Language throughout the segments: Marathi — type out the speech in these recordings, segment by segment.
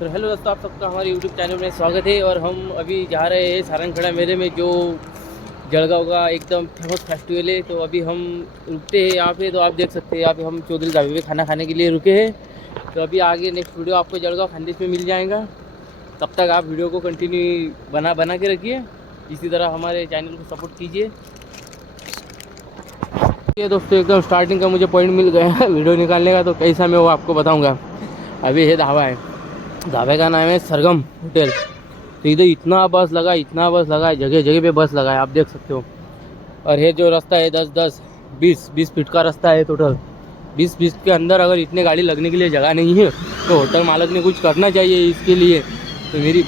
तो हेलो दोस्तों, आप सबका हमारे यूट्यूब चैनल में स्वागत है। और हम अभी जा रहे हैं सारंगखेड़ा मेले में, जो जलगांव का एकदम फेमस फेस्टिवल है। तो अभी हम रुकते हैं यहाँ पे, तो आप देख सकते हैं यहाँ पे हम चौधरी ढाबे पे खाना खाने के लिए रुके हैं। तो अभी आगे नेक्स्ट वीडियो आपको जलगांव खानदेश में मिल जाएगा। तब तक आप वीडियो को कंटिन्यू बना के रखिए, इसी तरह हमारे चैनल को सपोर्ट कीजिए। ये दोस्तों एकदम स्टार्टिंग का मुझे पॉइंट मिल गया है वीडियो निकालने का, तो कैसा मैं वो आपको बताऊंगा। अभी ये ढाबा है, ढाबे का नाम है सरगम होटल। तो इधर इतना बस लगा है, जगह जगह पे बस लगा है, आप देख सकते हो। और ये जो रास्ता है 20 फीट का रास्ता है टोटल। 20 फीट के अंदर अगर इतने गाड़ी लगने के लिए जगह नहीं है तो होटल मालिक ने कुछ करना चाहिए इसके लिए। तो मेरी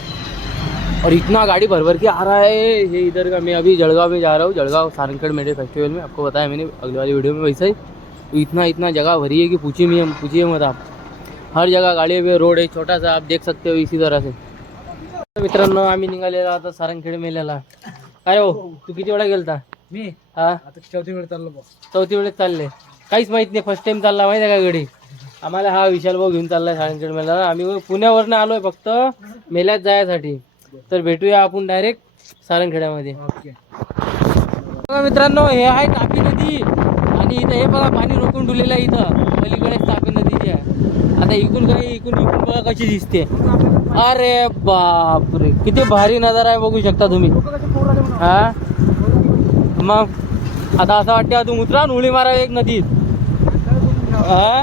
और इतना गाड़ी भर के आ रहा है ये इधर का। मैं अभी जलगांव में जा रहा हूँ, जलगांव सारंगखेड़ा मेले फेस्टिवल में। आपको बताया मैंने अगली वाली वीडियो में वैसा ही। तो इतना जगह भरी है कि पूछिए मत आप। हर जगह गाड़ी पे रोड है छोटा सा, आप देख सकते हो इसी तरह से। मित्रांनो, आम्ही निघालेला आता सारंगखेड मेल्याला। काय हो, तू किती वेळा गेलता? मी हा, आता चौथी वेळ चाललो बघ. चौथी वेळेस चालले? काहीच माहित नाही, फर्स्ट टाइम चालला माहिती आहे का गडी? आम्हाला हा विशाल भाऊ घेऊन चाललाय सारंगखेड मेल्याला। आम्ही पुण्यावरनं आलोय फक्त मेल्यात जायसाठी। तर भेटूया आपण डायरेक्ट सारंगखेड्यामध्ये। ओके. बघा मित्रांनो, हे आहे तापी नदी आणि इथं हे बघा पाणी रोखून ठेवलेलं आहे इथं पलीकडे तापी नदीच्या। आता इकून बघा कशी दिसते। अरे बापरे, किती भारी नजारा आहे, बघू शकता तुम्ही। हा मग आता असं वाटतं तू उतरा उडी मारा एक नदीत। हा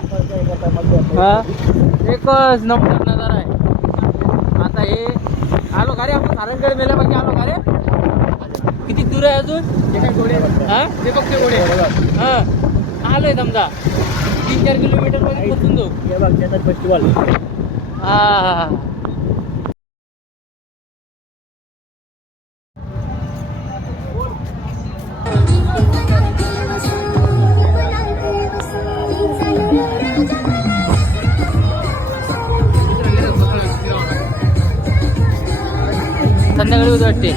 एकच नंबर नजारा आहे। आता हे आलो का रे आपण सारंगखेड मेल्यापाशी आलो का रे? किती दूर आहे अजून? हा ते फक्त घोडे। हा आलोय समजा 3-4 किलोमीटर मध्ये पोहोचून जाऊ। फेस्टिवल हा संध्याकाळी होती वाटते।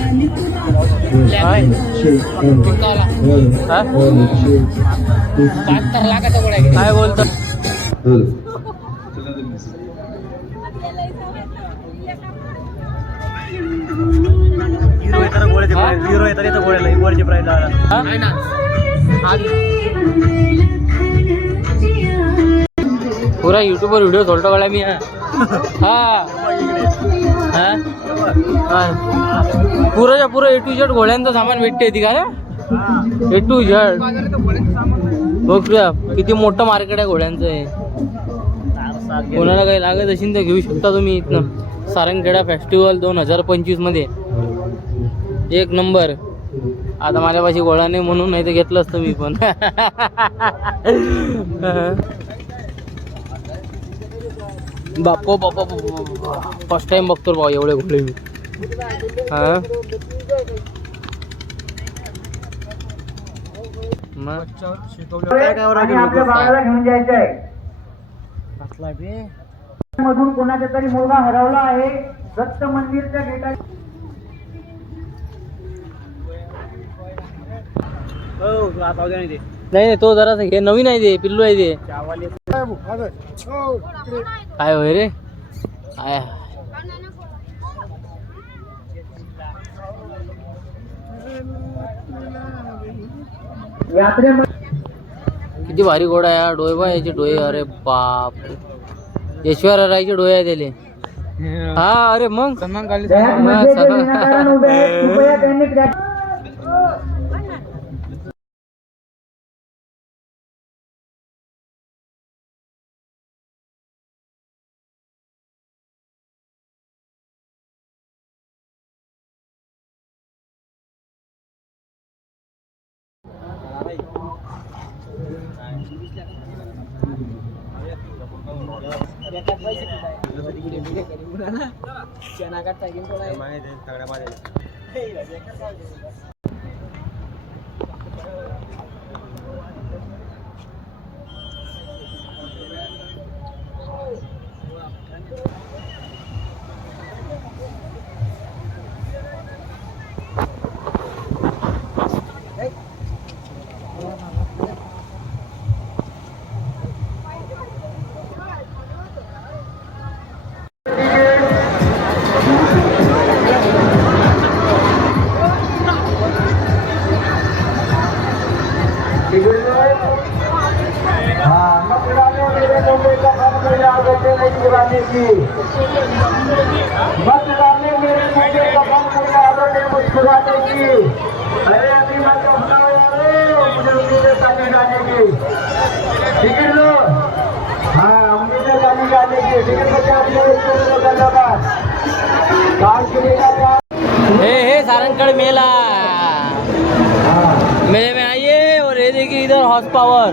काय बोलतो? पूरा यूट्यूब वर व्हिडिओ सोडतो गळा मी। पुराच्या पुरा A to Z घोड्यांचं सामान भेटते का रे? A to Z बघूया किती मोठं मार्केट आहे घोड्यांचं आहे। कोणाला काही लागत असेल तर घेऊ शकता तुम्ही इथनं। सारंगखेडा फेस्टिवल 2025 मध्ये एक नंबर। आता माझ्यापाशी घोडा नाही म्हणून, नाही तर घेतलं असतं मी पण। बापो फर्स्ट टाइम बघतो भाऊ एवढे घोडे मी। हा आपल्या बाळाला घेऊन जायचंय। मधून कोणाचा तरी मुलगा हरवला आहे। दत्त मंदिरच्या गेटा नाही तो जरा हे नवीन आहे ते पिल्लू आहे ते। काय होय रे? किती भारी घोडा आहे यार। डोळे बा याचे डोळे, अरे बाप, ऐश्वर्या रायचे डोळे आहे त्याले। हा अरे मग मत डालने मेरे मुझे कफन मुझे आदत मुस्कुराने की। अरे अभी मत अपनाओ यारो, मुझे उम्मीदें ताली डालने की। टिकट लो, हाँ उम्मीदें ताली डालने की। टिकट बचा दिया इसको धन्यवाद। काल के लिए हे सारंगगढ़ मेला, मेले में आइए। और ये देखिए इधर हॉर्स पावर,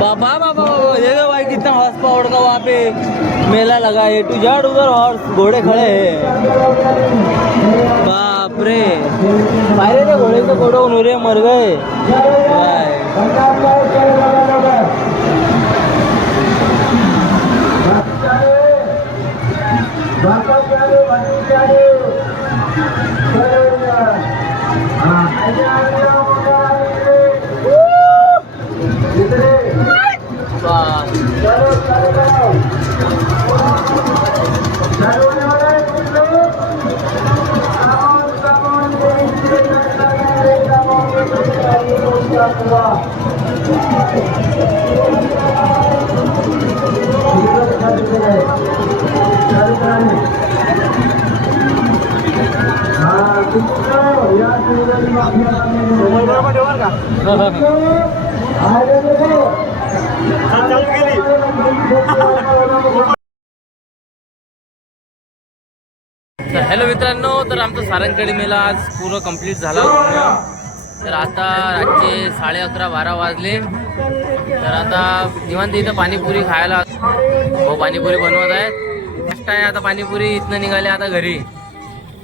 बाबा बाबा बाबा, देखो भाई कितना हॉर्स पावर का वहाँ पे मेला लगा है। टू जेड उधर हॉर्स घोड़े खड़े हैं, बाप रे। अरे रे घोड़े से घोड़े उन्होंने मर गए भाई। तर हॅलो मित्रांनो, तर आमचा सारंगगड मेला आज पूर्ण कंप्लीट झाला होता. तर आता रातचे 11:30-12 वाजले. तर आता निवांत इथं पाणीपुरी खायला हो, पाणीपुरी बनवत आहेत. नेक्स्ट आहे आता पाणीपुरी. इथनं निघाले आता घरी.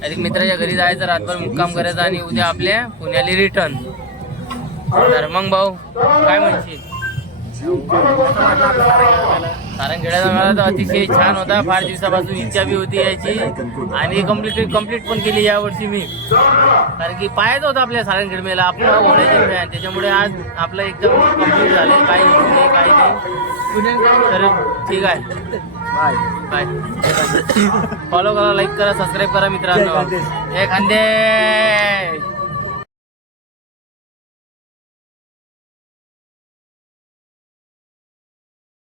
एक मित्राच्या घरी जायचं, रातभर मुक्काम करायचा आणि उद्या आपल्या पुण्याला रिटर्न. तर मग भाऊ काय म्हणशील? सारंगखेड्याचा मेळा तर अतिशय छान होता. फार दिवसापासून इच्छा बी होती याची आणि कंप्लीट पण केली यावर्षी मी. कारण की पाहायचं होतं आपल्या सारंगखेड मेला, आपण होण्याचे फॅन, त्याच्यामुळे आज आपलं एकदम कंप्लीट झालं. काही नाही काही नाही. तर ठीक आहे, बाय बाय. फॉलो करा, लाईक करा, सबस्क्राईब करा मित्रांनो. जय खानदेश.